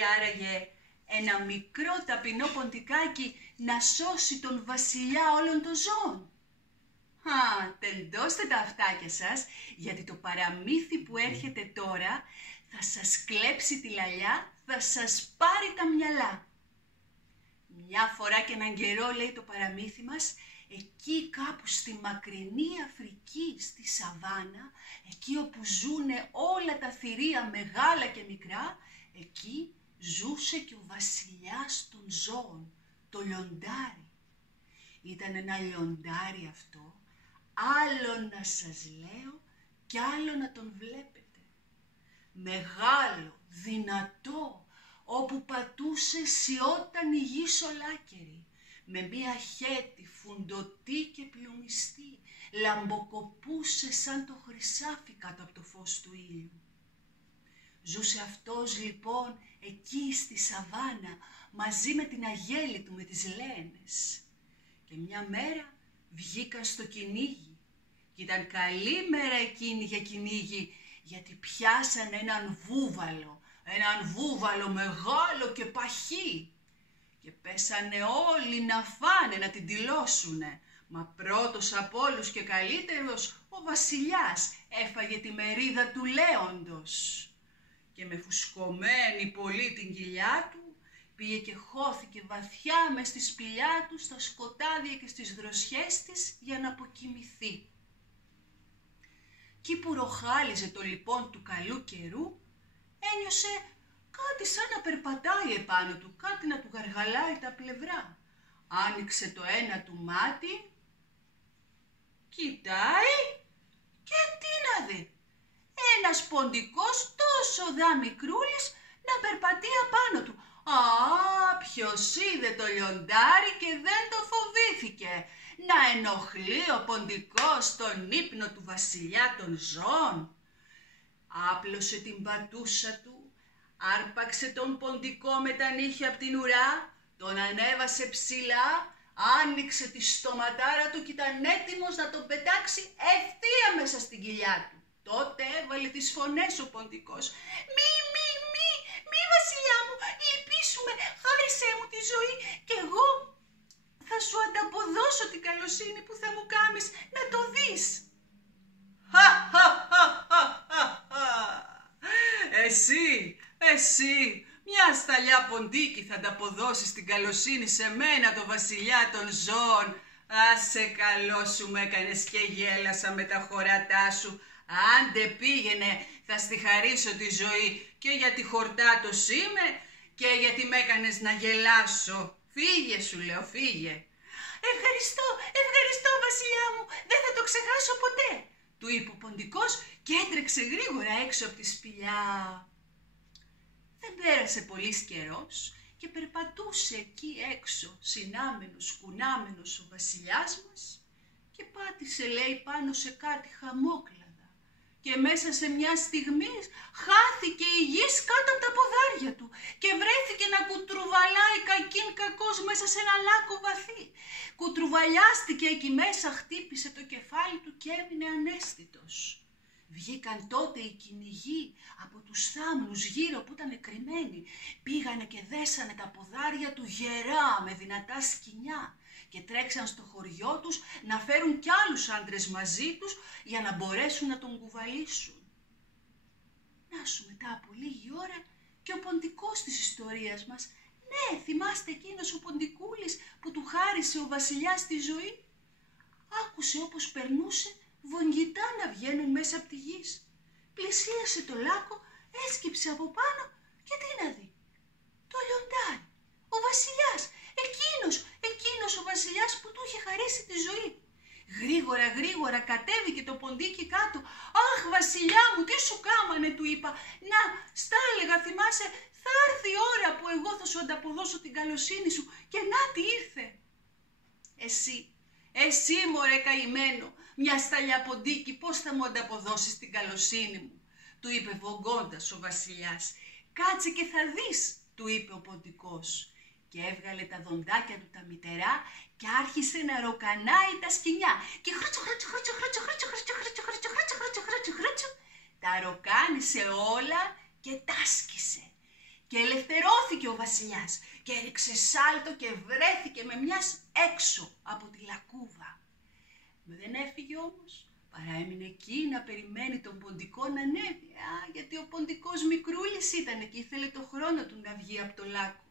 μπορεί άραγε ένα μικρό ταπεινό ποντικάκι να σώσει τον βασιλιά όλων των ζώων? Τεντώστε τα αυτάκια σας, γιατί το παραμύθι που έρχεται τώρα θα σας κλέψει τη λαλιά, θα σας πάρει τα μυαλά. Μια φορά και έναν καιρό, λέει το παραμύθι μας, εκεί κάπου στη μακρινή Αφρική, στη Σαβάνα, εκεί όπου ζουνε όλα τα θηρία μεγάλα και μικρά, εκεί ζούσε και ο βασιλιάς των ζώων, το λιοντάρι. Ήταν ένα λιοντάρι αυτό, άλλο να σας λέω κι άλλο να τον βλέπετε. Μεγάλο, δυνατό, όπου πατούσε σιώταν η γη ολάκερη, με μία χέτη φουντωτή και πλουμιστή, λαμποκοπούσε σαν το χρυσάφι κάτω από το φως του ήλιου. Ζούσε αυτός λοιπόν εκεί στη Σαβάνα, μαζί με την αγέλη του, με τις λένες. Και μια μέρα βγήκαν στο κυνήγι. Και ήταν καλή μέρα εκείνη για κυνήγι, γιατί πιάσαν έναν βούβαλο μεγάλο και παχύ. Και πέσανε όλοι να φάνε, να την τυλώσουνε. Μα πρώτος από όλους και καλύτερος ο βασιλιάς έφαγε τη μερίδα του λέοντος. Και με φουσκωμένη πολύ την κοιλιά του, πήγε και χώθηκε βαθιά μες στη σπηλιά του, στα σκοτάδια και στις δροσιές της, για να αποκοιμηθεί. Κι που ροχάλιζε το λοιπόν του καλού καιρού, ένιωσε κάτι σαν να περπατάει επάνω του, κάτι να του γαργαλάει τα πλευρά. Άνοιξε το ένα του μάτι, κοιτάει και τι να δει. Ένας ποντικός τόσο δα μικρούλης να περπατεί απάνω του. Ποιος είδε το λιοντάρι και δεν το φοβήθηκε. Να ενοχλεί ο ποντικός τον ύπνο του βασιλιά των ζώων. Άπλωσε την πατούσα του, άρπαξε τον ποντικό με τα νύχια απ' την ουρά, τον ανέβασε ψηλά, άνοιξε τη στοματάρα του και ήταν έτοιμος να τον πετάξει ευθεία μέσα στην κοιλιά του. Τότε έβαλε τις φωνές ο ποντικός. Μη βασιλιά μου, λυπήσουμε, χάρισέ μου τη ζωή και εγώ θα σου ανταποδώσω την καλοσύνη που θα μου κάμεις, να το δεις. Εσύ, μια σταλιά ποντίκι θα ανταποδώσεις την καλοσύνη σε μένα, το βασιλιά των ζώων. Άσε καλό σου με έκανες και γέλασα με τα χωρατά σου. Άντε πήγαινε, θα στη χαρίσω τη ζωή και γιατί χορτάτος είμαι και γιατί με έκανες να γελάσω. Φύγε σου λέω, φύγε. Ευχαριστώ βασιλιά μου, δεν θα το ξεχάσω ποτέ, του είπε ο ποντικός και έτρεξε γρήγορα έξω από τη σπηλιά. Δεν πέρασε πολύς καιρός και περπατούσε εκεί έξω, συνάμενος, κουνάμενος ο βασιλιάς μας και πάτησε λέει πάνω σε κάτι χαμόκλαδα και μέσα σε μια στιγμή χάθηκε η γης κάτω από τα ποδάρια του και βρέθηκε να κουτρουβαλάει κακήν κακός μέσα σε ένα λάκκο βαθύ. Κουτρουβαλιάστηκε εκεί μέσα, χτύπησε το κεφάλι του και έμεινε αναίσθητος. Βγήκαν τότε οι κυνηγοί από τους θάμνους γύρω που ήταν κρυμμένοι. Πήγανε και δέσανε τα ποδάρια του γερά με δυνατά σκοινιά και τρέξαν στο χωριό τους να φέρουν κι άλλους άντρες μαζί τους για να μπορέσουν να τον κουβαλήσουν. Να σου μετά από λίγη ώρα και ο ποντικός της ιστορίας μας. Ναι, θυμάστε εκείνος ο ποντικούλης που του χάρισε ο βασιλιάς τη ζωή. Άκουσε όπως περνούσε βογγητά να βγαίνουν μέσα από τη γης. Πλησίασε το λάκκο, έσκυψε από πάνω και τι να δει. Το λιοντάρι, ο βασιλιάς, εκείνος ο βασιλιάς που του είχε χαρίσει τη ζωή. Γρήγορα κατέβηκε το ποντίκι κάτω. Αχ βασιλιά μου, τι σου κάμανε, του είπα. Να, στα έλεγα, θυμάσαι, θα έρθει η ώρα που εγώ θα σου ανταποδώσω την καλοσύνη σου και να τι ήρθε. Εσύ μωρέ καημένο, μια σταλιά ποντίκι, πώς θα μου ανταποδώσεις την καλοσύνη μου, του είπε βογκώντας ο βασιλιάς. Κάτσε και θα δεις, του είπε ο ποντικός και έβγαλε τα δοντάκια του τα μυτερά και άρχισε να ροκανάει τα σκοινιά και τα ροκάνισε όλα και τα άσκησε Και ελευθερώθηκε ο βασιλιάς και έριξε σάλτο και βρέθηκε με μιας έξω από τη λακκούβα. Δεν έφυγε όμως, παρά έμεινε εκεί να περιμένει τον ποντικό να ανέβει. Γιατί ο ποντικός μικρούλης ήταν και ήθελε το χρόνο του να βγει από το λάκκο.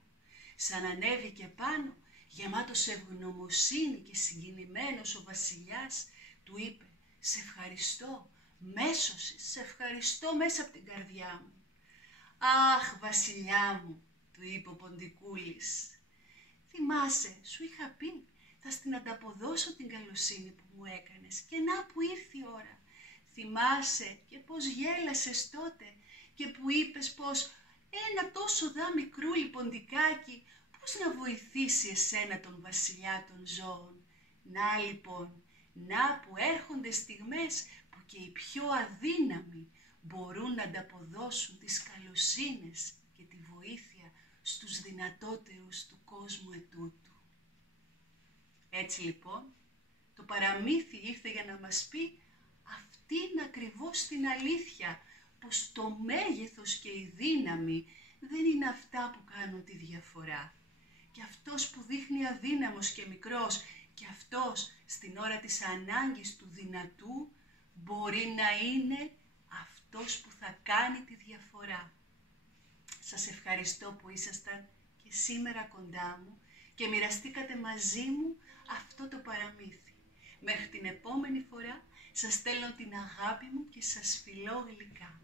Σαν ανέβηκε πάνω, γεμάτος ευγνωμοσύνη και συγκινημένος ο βασιλιάς, του είπε «Σε ευχαριστώ, μέσωσες, σε ευχαριστώ μέσα από την καρδιά μου». «Αχ, βασιλιά μου», του είπε ο ποντικούλης, «θυμάσαι, σου είχα πει, θα στην ανταποδώσω την καλοσύνη που μου έκανες και να που ήρθε η ώρα. Θυμάσαι και πως γέλασες τότε και που είπες πως ένα τόσο δα μικρούλι ποντικάκι πώς να βοηθήσει εσένα τον βασιλιά των ζώων. Να λοιπόν, να που έρχονται στιγμές που και οι πιο αδύναμοι μπορούν να ανταποδώσουν τις καλοσύνες και τη βοήθεια στους δυνατότερους του κόσμου ετούτου». Έτσι λοιπόν, το παραμύθι ήρθε για να μας πει αυτήν ακριβώς την αλήθεια, πως το μέγεθος και η δύναμη δεν είναι αυτά που κάνουν τη διαφορά. Και αυτός που δείχνει αδύναμος και μικρός και αυτός στην ώρα της ανάγκης του δυνατού μπορεί να είναι αυτός που θα κάνει τη διαφορά. Σας ευχαριστώ που ήσασταν και σήμερα κοντά μου και μοιραστήκατε μαζί μου αυτό το παραμύθι. Μέχρι την επόμενη φορά σας στέλνω την αγάπη μου και σας φιλώ γλυκά.